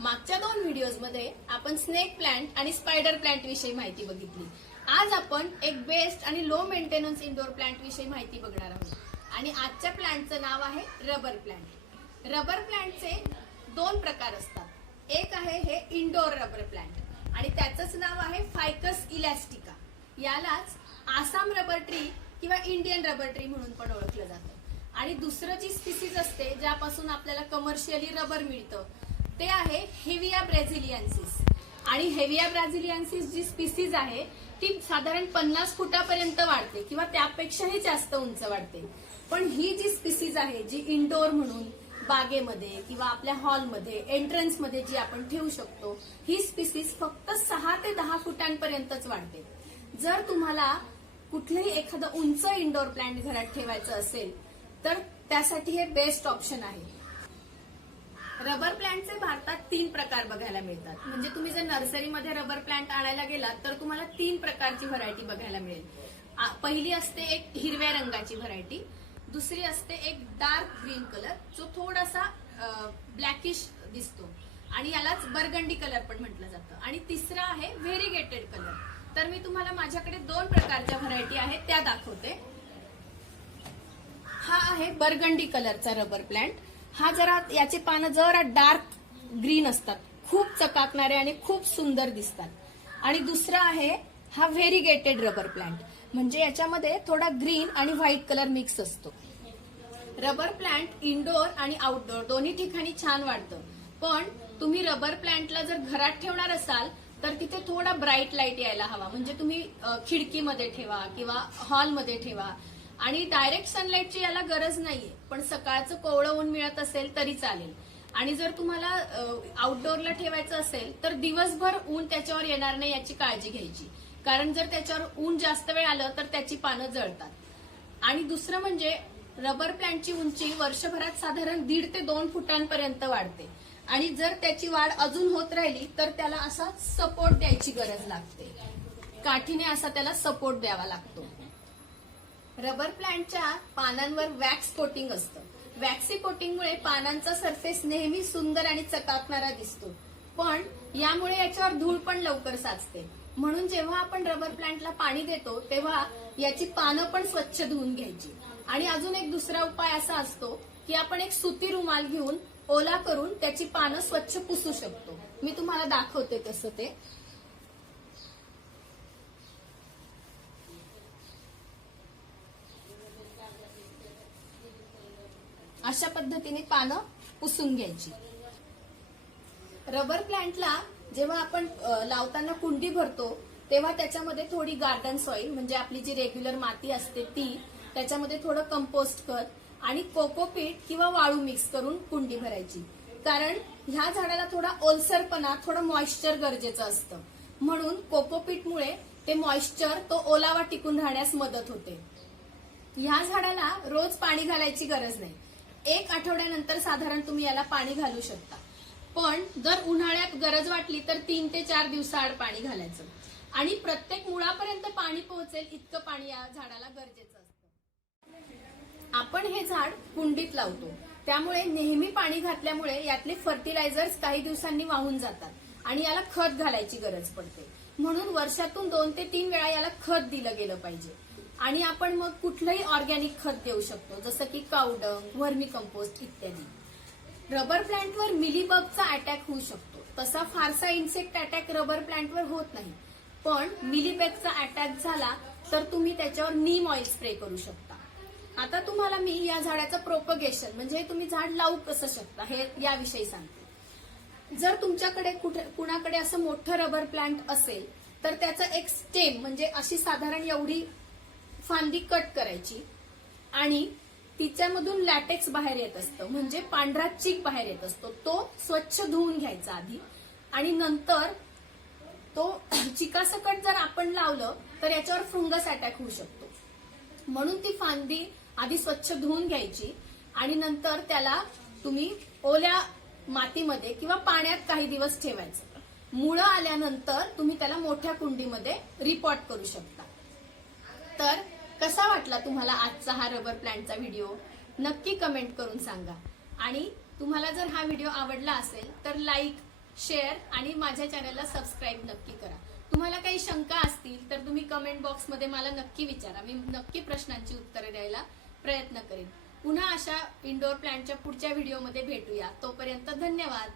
मागच्या 2 व्हिडिओजमध्ये आपण snake plant आणि स्पायडर प्लांट विषयी माहिती बघितली। आज आपण एक बेस्ट आणि लो मेंटेनन्स इंडोर प्लांट विषयी माहिती बघणार आहोत आणि आजच्या प्लांटचं नाव आहे रबर प्लांट। रबर प्लांटचे 2 प्रकार असतात। एक आहे हे इंडोर रबर प्लांट आणि त्याचंच नाव आहे फायकस इलॅस्टिका। यालाच आसाम रबर ट्री किंवा इंडियन रबर ट्री म्हणून पण ओळखलं जातं। आणि दुसरं जी स्पीसीज असते ज्यापासून आपल्याला कमर्शियली रबर मिळतं ते आहे हेविया ब्राझिलियन्सिस। आणि हेविया ब्राझिलियन्सिस जी स्पीसीज आहे ती साधारण 50 फुटापर्यंत वाढते किंवा त्यापेक्षाही जास्त उंच वाढते। पण ही जी स्पीसीज आहे जी इंडोर म्हणून बागेमध्ये किंवा आपल्या हॉलमध्ये एंट्रन्समध्ये जी आपण ठेवू शकतो ही स्पीसीज फक्त 6 ते 10 फुटांपर्यंतच वाढते। जर तुम्हाला कुठलेही एखादं उंच इंडोर प्लांट घरात ठेवायचं असेल तर त्यासाठी हे बेस्ट ऑप्शन आहे। रबर प्लांटचे भारतात 3 प्रकार बघायला मिळतात। म्हणजे तुम्ही जर नर्सरीमध्ये रबर प्लांट आणायला गेलात तर तुम्हाला 3 प्रकारची व्हरायटी बघायला मिळेल। पहिली असते एक हिरव्या रंगाची व्हरायटी, दुसरी असते एक डार्क ग्रीन कलर जो थोडासा ब्लॅकिश दिसतो आणि यालाच बर्गंडी कलर पण म्हटलं जातं, आणि तिसरा आहे व्हेरीगेटेड कलर। तर मी तुम्हाला माझ्याकडे 2 प्रकारच्या व्हरायटी आहेत त्या दाखवते। हा आहे बर्गंडी कलरचा रबर प्लांट। हा जरा याचे पानं जरा डार्क ग्रीन असतात, खूप चकाकणारे आणि खूप सुंदर दिसतात। आणि दुसरा आहे हा व्हेरीगेटेड रबर प्लांट, म्हणजे याच्यामध्ये थोडा ग्रीन आणि व्हाईट कलर मिक्स असतो। रबर प्लांट इंडोर आणि आउटडोर दोन्ही ठिकाणी छान वाढतं, पण तुम्ही रबर प्लांटला जर घरात ठेवणार असाल तर तिथे थोडा ब्राईट लाईट यायला हवा। म्हणजे तुम्ही खिडकीमध्ये ठेवा किंवा हॉलमध्ये ठेवा आणि डायरेक्ट सनलाईटची याला गरज नाहीये, पण सकाळचं कोवळं ऊन मिळत असेल तरी चालेल। आणि जर तुम्हाला आउटडोअरला ठेवायचं असेल तर दिवसभर ऊन त्याच्यावर येणार नाही याची काळजी घ्यायची, कारण जर त्याच्यावर ऊन जास्त वेळ आलं तर त्याची पानं जळतात। आणि दुसरं म्हणजे रबर प्लांटची उंची वर्षभरात साधारण 1.5 ते 2 फुटांपर्यंत वाढते आणि जर त्याची वाढ अजून होत राहिली तर त्याला असा सपोर्ट द्यायची गरज लागते, काठीने असा त्याला सपोर्ट द्यावा लागतो। रबर प्लांटच्या पानांवर वॅक्स कोटिंग असतं। वॅक्सी कोटिंगमुळे पानांचा सरफेस नेहमी सुंदर आणि चकाकणारा दिसतो, पण यामुळे याच्यावर धूळ पण लवकर साचते। म्हणून जेव्हा आपण रबर प्लांटला पाणी देतो तेव्हा याची पानं पण स्वच्छ धुवून घ्यायची। आणि अजून एक दुसरा उपाय असा असतो की आपण एक सुती रुमाल घेऊन ओला करून त्याची पानं स्वच्छ पुसू शकतो। मी तुम्हाला दाखवते कसं ते। अशा पद्धतीने पानं पुसून घ्यायची। रबर प्लांटला जेव्हा आपण लावताना कुंडी भरतो तेव्हा त्याच्यामध्ये थोडी गार्डन सॉइल म्हणजे आपली जी रेग्युलर माती असते ती, त्याच्यामध्ये थोडं कंपोस्ट खत आणि कोकोपीट किंवा वाळू मिक्स करून कुंडी भरायची, कारण ह्या झाडाला थोडा ओलसरपणा थोडं मॉइश्चर गरजेचं असतं। म्हणून कोकोपीटमुळे ते मॉइश्चर तो ओलावा टिकून राहण्यास मदत होते। ह्या झाडाला रोज पाणी घालायची गरज नाही, 1 आठवड्यानंतर साधारण तुम्ही याला पाणी घालू शकता, पण जर उन्हाळ्यात गरज वाटली तर 3 ते 4 दिवसाआड पाणी घालायचं आणि प्रत्येक मुळापर्यंत पाणी पोहोचेल इतकं पाणी या झाडाला गरजेचं असतं। आपण हे झाड कुंडीत लावतो त्यामुळे नेहमी पाणी घातल्यामुळे यातले फर्टिलायझर्स काही दिवसांनी वाहून जातात आणि याला खत घालायची गरज पडते। म्हणून वर्षातून 2 ते 3 वेळा याला खत दिलं गेलं पाहिजे। आणि आपण मग कुठलंही ऑर्गॅनिक खत देऊ शकतो, जसं की कावडंग, व्हर्मी कंपोस्ट इत्यादी। रबर प्लांटवर मिलीबगचा अटॅक होऊ शकतो, तसा फारसा इन्सेक्ट अटॅक रबर प्लांटवर होत नाही, पण मिलीबगचा अटॅक झाला तर तुम्ही त्याच्यावर नीम ऑइल स्प्रे करू शकता। आता तुम्हाला मी या झाडाचं प्रोपगेशन म्हणजे तुम्ही झाड लावू कसं शकता हे याविषयी सांगते। जर तुमच्याकडे कुणाकडे असं मोठं रबर प्लांट असेल तर त्याचं एक स्टेम म्हणजे अशी साधारण एवढी फांदी कट करायची आणि तिच्यामधून लॅटेक्स बाहेर येत असतं, म्हणजे पांढरा चीक बाहेर येत असतो, तो स्वच्छ धुवून घ्यायचा आधी आणि नंतर तो चिकासकट जर आपण लावलं तर याच्यावर फंगस अटॅक होऊ शकतो। म्हणून ती फांदी आधी स्वच्छ धुवून घ्यायची आणि नंतर त्याला तुम्ही ओल्या मातीमध्ये किंवा पाण्यात काही दिवस ठेवायचं। मुळं आल्यानंतर तुम्ही त्याला मोठ्या कुंडीमध्ये रिपॉट करू शकता। तर कसा वाटला तुम्हाला आजचा हा रबर प्लांटचा व्हिडिओ नक्की कमेंट करून सांगा। आणि तुम्हाला जर हा व्हिडिओ आवडला असेल तर लाईक, शेअर आणि माझ्या चॅनलला सबस्क्राईब नक्की करा. तुम्हाला काही शंका असतील तर तुम्ही कमेंट बॉक्समध्ये मला नक्की विचारा. मी नक्की प्रश्नांची उत्तरे द्यायला प्रयत्न करेन. पुन्हा अशा इंडोर प्लांटच्या पुढच्या व्हिडिओमध्ये भेटूया. तोपर्यंत धन्यवाद.